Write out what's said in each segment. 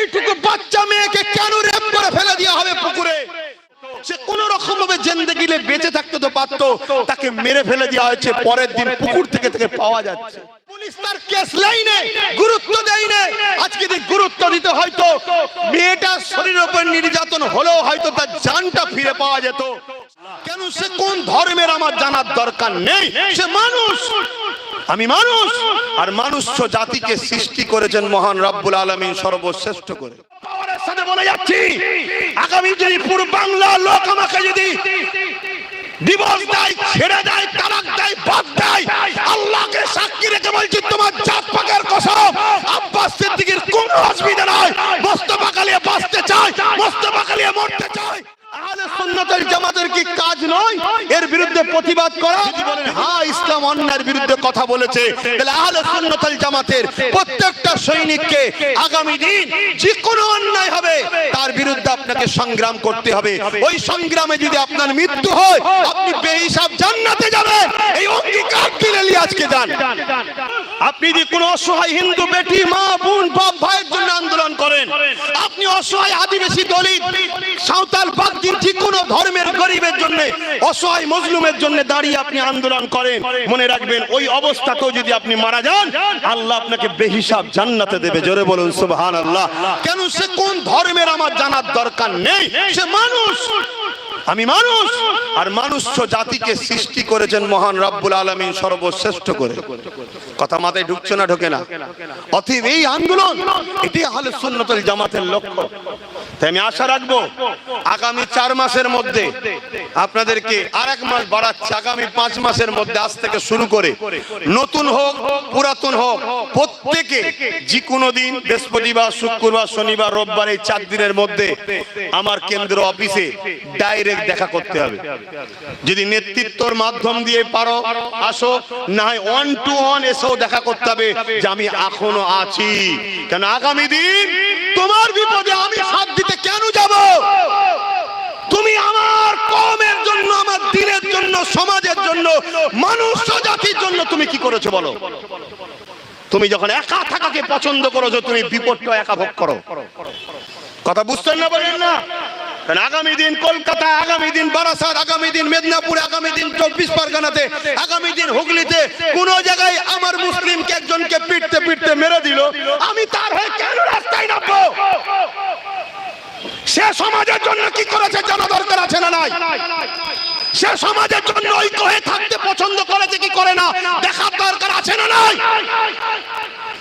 এইটুকু বাচ্চা মেয়েকে কেন রেপ করে ফেলে দেওয়া হবে পুকুরে? সে কোন রকম ভাবে জিন্দেগিতে বেঁচে থাকতে তো পারতো, তাকে মেরে ফেলে দেওয়া হয়েছে, পরের দিন পুকুর থেকে পাওয়া যাচ্ছে। পুলিশ তার কেস লাইনে গুরুত্ব দেয় না। আজকে যদি গুরুত্ব দিতে হয়তো মেয়েটার শরীরের উপর নির্যাতন হলেও হয়তো তার জানটা ফিরে পাওয়া যেত। কেন সে কোন ধর্মের আমার জানার দরকার নেই, সে মানুষ, আমি মানুষ। আর মানুষ জাতিকে সৃষ্টি করেছেন মহান রব্বুল আলামিন সর্বশ্রেষ্ঠ করে। পাওয়ারের সাথে বলে যাচ্ছি, আগামী যদি পূর্ব বাংলার লোক আমাকে যদি ডিভোর্স দেয়, ছেড়ে দেয়, তালাক দেয়, বাদ দেয়, আল্লাহকে সাক্ষী রেখে বলছি তোমার জাত পাকের কসম, আব্বাস সিদ্দিকীর কোনো অসুবিধা নাই। মোস্তফা কালিয়া বাঁচতে চায়, মোস্তফা কালিয়া মরতে চায়। আহলে সুন্নাতের জামাতের কি কাজ নয় এর বিরুদ্ধে প্রতিবাদ করা? যদি বলেন হ্যাঁ ইসলাম অন্যায়ের বিরুদ্ধে কথা বলেছে, তাহলে আহলে সুন্নাতুল জামাতের প্রত্যেকটা সৈনিককে আগামী দিন যে কোনো অন্যায় হবে তার বিরুদ্ধে আপনাকে সংগ্রাম করতে হবে। ওই সংগ্রামে যদি আপনার মৃত্যু হয় আপনি বেহিসাব জান্নাতে যাবেন, এই অঙ্গীকার দিলে আজকে যান। আপনি যদি কোনো অসহায় হিন্দু বেটি, মা, বোন, বাপ, ভাইয়ের জন্য আন্দোলন করেন, আপনি অসহায় আদিবাসী, দলিত, সাঁওতাল, বাগদিন, ঠিক কোন ধর্মের গরিবের জন্য, অসহায় মজলুমের জন্য দাঁড়িয়ে আপনি আন্দোলন করেন, মনে রাখবেন ওই অবস্থাতেও যদি আপনি মারা যান আল্লাহ আপনাকে বেহিসাব জান্নাতে দেবে। জোরে বলুন সুবহানাল্লাহ। কেন সে কোন ধর্মের আমার জানার দরকার নেই, সে মানুষ, আমি মানুষ। আর মানুষ জাতিকে সৃষ্টি করেছেন মহান রব্বুল আলামিন সর্বশ্রেষ্ঠ করে। কথা মাথায় ঢুকছে না, ঢোকে না? অতএব এই আন্দোলন এটি আহলে সুন্নাতুল জামাতের লক্ষ্য। তাই আমি আশা রাখবো আগামী 4 মাসের মধ্যে আপনাদেরকে আরেক মাস বাড়াচ্ছে, আগামী 5 মাসের মধ্যে আজ থেকে শুরু করে নতুন হোক পুরাতন হোক প্রত্যেকে যে কোনো দিন, বৃহস্পতিবার, শুক্রবার, শনিবার, রোববার, এই 4 দিনের মধ্যে আমার কেন্দ্র অফিসে ডাইরেক্ট দেখা করতে হবে। যদি নেতৃত্বর মাধ্যম দিয়ে পারো আসো, না হয় 1 to 1 এসেও দেখা করতে হবে যে আমি এখনো আছি। কেন আগামী দিন তোমার বিপদে আমি সাথ দিতে কেন যাব? তুমি আমার কওমের জন্য, আমার দিনের জন্য, সমাজের জন্য, মানুষ জাতির জন্য তুমি কি করেছো বলো? তুমি যখন একা থাকাকে পছন্দ করেছো, তুমি বিপদটা একা ভোগ করো। কথা বুঝছেন না, বলেন না? আগামী দিন কলকাতা, আগামী দিন বারাসাত, আগামী দিন মেদিনীপুর, আগামী দিন 24 পরগনাতে, আগামী দিন হুগলিতে কোন জায়গায় আমার মুসলিমকে একজনকে পিটতে পিটতে মেরে দিল, আমি তার হয়ে কেন রাস্তায় নামবো? সে সমাজের জন্য কি করেছে জানা দরকার আছে না নাই? সে সমাজের জন্য ঐক্য হয়ে থাকতে পছন্দ করেছে কি করে না দেখার দরকার আছে না নাই?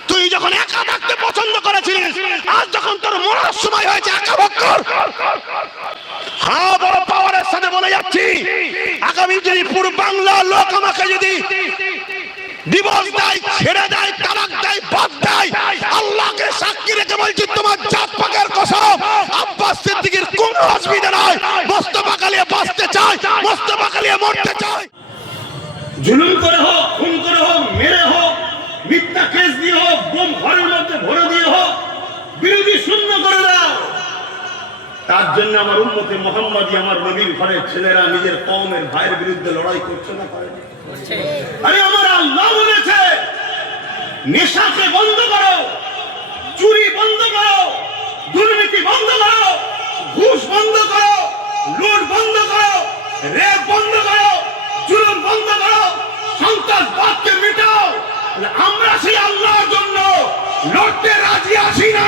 তুই যখন একা থাকতে পছন্দ করেছিলিস, আজ যখন তোর মরার সময় হয়েছে একা ভোগ কর। হ্যাঁ, বড় পাওয়ারের সাথে বলে যাচ্ছি, আগামী যদি পূর্ব বাংলার লোক আমাকে যদি ডিভোর্স দেয়, ছেড়ে দেয়, তালাক দেয়, বাদ দেয়, আল্লাহকে সাক্ষী রেখে বলছি তোমার জাত পাকের কসম, আব্বাস সিদ্দিকীর কোনো অসুবিধা নাই। মোস্তফা কালিয়া বাঁচতে চায়, মোস্তফা কালিয়া মরতে চায়। জুলুম করে হোক, খুন করে হোক, মেরে হোক, মিথ্যা কেস দিয়ে হোক, বোম ঘরের মধ্যে ভরে দিয়ে হোক, বিরোধী শূন্য করে দাও। তার জন্য আমার উম্মতে মুহাম্মাদি, আমার নবীর ঘরের ছেলেরা নিজের কওমের ভাইয়ের বিরুদ্ধে লড়াই করছে না, করে না? আরে আমার আল্লাহ বলেছে নেশাকে বন্ধ করো, চুরি বন্ধ করো, দুর্নীতি বন্ধ করো, ঘুষ বন্ধ করো, লুট বন্ধ করো, রেপ বন্ধ করো, জুলুম বন্ধ করো, সন্ত্রাসবাদকে মিটাও। আমরা সেই আল্লাহর জন্য লড়তে রাজি আছি না?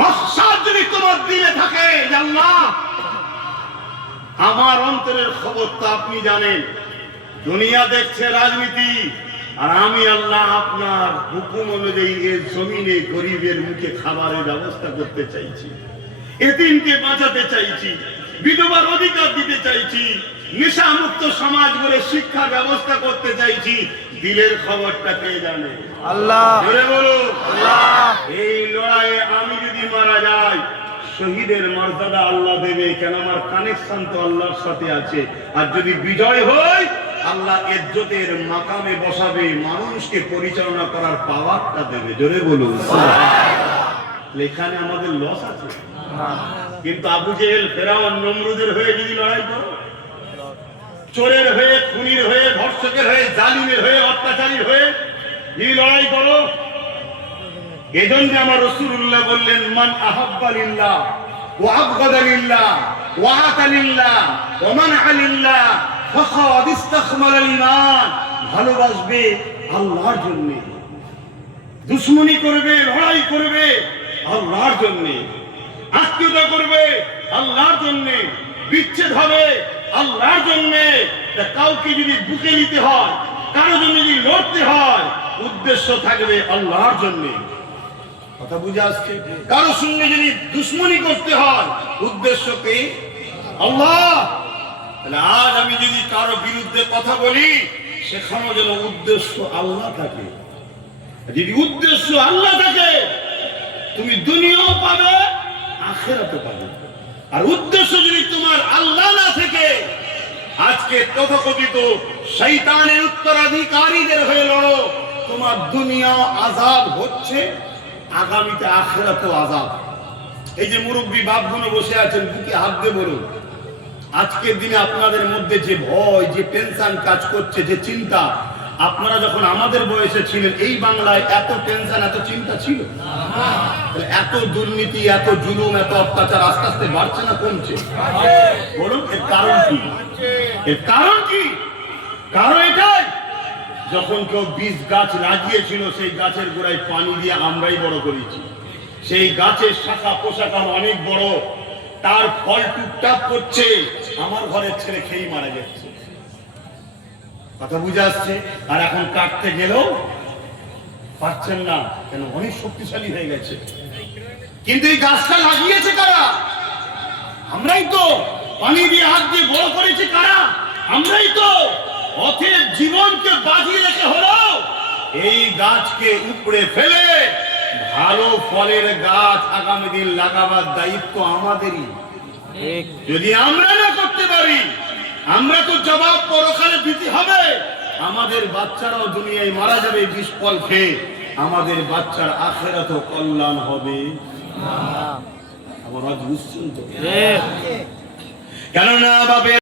মাকসাদ যদি তোমার দিলে থাকে, আল্লাহ আমার অন্তরের খবর তো আপনি জানেন, দুনিয়া দেখছে রাজনীতি, আর আমি আল্লাহ আপনার হুকুম অনুযায়ী এর জমিনে গরিবের মুখে খাবারের ব্যবস্থা করতে চাইছি, এতিমকে বাঁচাতে চাইছি, বিধবার অধিকার দিতে চাইছি, নেশা মুক্ত সমাজ গড়ে শিক্ষার ব্যবস্থা করতে চাইছি। দিলের খবরটা কে জানে? আল্লাহ। বলো আল্লাহ। এই লড়াইয়ে আমি যদি মারা যাই, শহীদের মর্যাদা আল্লাহ দেবে, কেন আমার কানেকশন তো আল্লাহর সাথে আছে। আর যদি বিজয় হয়, আল্লাহ ইজ্জতের মাকামে বসাবে, মানুষকে পরিচালনা করার পাওয়ারটা দেবে। জোরে বলুন সুবহানাল্লাহ। এখানে আমাদের লস আছে, কিন্তু আবু জেহেল, ফেরাউন, নমরুদের হয়ে যদি লড়াই করো, চোরের হয়ে, খুনির হয়ে, ধর্ষকের হয়ে, জালিমের হয়ে, অত্যাচারীর হয়ে যদি লড়াই করো, এজন্য আমার রাসূলুল্লাহ বললেন, মান আহাব্বা লিল্লাহ ওয়া আবগাদা লিল্লাহ ওয়া আতা লিল্লাহ ওয়া মানআ লিল্লাহ ফাকাদ ইস্তাকমালাল ঈমান। ভালোবাসবে আল্লাহর জন্য, দুশমনি করবে, লড়াই করবে আল্লাহর জন্য, আত্মীয়তা করবে আল্লাহর জন্য, বিচ্ছেদ হবে আল্লাহর জন্য। কাউকে যদি বুকে নিতে হয়, কারো জন্য যদি লড়তে হয়, উদ্দেশ্য থাকবে আল্লাহর জন্য। কথা বুঝে আসছে? কারো সঙ্গে যদি দুশমনি করতে হয়, উদ্দেশ্য কি? আল্লাহ। তাহলে আজ আমি যদি কারো বিরুদ্ধে কথা বলি, সেখানে যেন উদ্দেশ্য আল্লাহ থাকে। যদি উদ্দেশ্য আল্লাহ থাকে, তুমি দুনিয়াও পাবে, আখিরাতও পাবে। আর উদ্দেশ্য যদি তোমার আল্লাহ না থাকে, আজকে তথাকথিত শয়তানের উত্তরাধিকারীদের হয়ে লড়ো, তোমার দুনিয়া আযাব হচ্ছে, আগামীতে আখিরাতেও আযাব। এই যে মুরব্বী বাপগুলো বসে আছেন, বুকে হাত দিয়ে বলুন, আজকের দিনে আপনাদের মধ্যে যে ভয়, যে টেনশন কাজ করছে, যে চিন্তা, আপনারা যখন আমাদের বয়সে ছিলেন, এই বাংলায় এত টেনশন, এত চিন্তা ছিল? এত দুর্নীতি, এত জুলুম, এত অত্যাচার আস্তে আস্তে বাড়ছে না কমছে? বলুন, এর কারণ কি? এর কারণ কি? কারণ এটাই, যখন কেউ বীজ গাছ লাগিয়েছিল, সেই গাছের গোড়ায় পানি দিয়ে আমরাই বড় করেছি। সেই গাছের শাখা পোশাক অনেক বড়, তার ফল টুকটাক করছে, আমার ঘরের ছেলে খেয়ে মারা যাচ্ছে। কথা বুঝে আসছে? আর এখন কাটতে গেলেও পারছেন না, কেন? অনেক শক্তিশালী হয়ে গেছে। কিন্তু এই গাছটা লাগিয়েছে কারা? আমরাই তো। পানি দিয়ে হাত দিয়ে বড় করেছি কারা? আমরাই তো। অতএব জীবনকে বাজিয়ে রেখে হলো এই গাছকে উপড়ে ফেলে ভালো ফলের গাছ আগামী দিন লাগাবার দায়িত্ব আমাদেরই। যদি আমরা না করতে পারি, আমরা তো জবাব পরকালে দিতে হবে। আমাদের বাচ্চারাও দুনিয়ায় মারা যাবে বিষ ফল খেয়ে, আমাদের বাচ্চার আখিরাতেও কল্যাণ হবে না। আমার আজ বুঝছেন তো? কেননা বাবা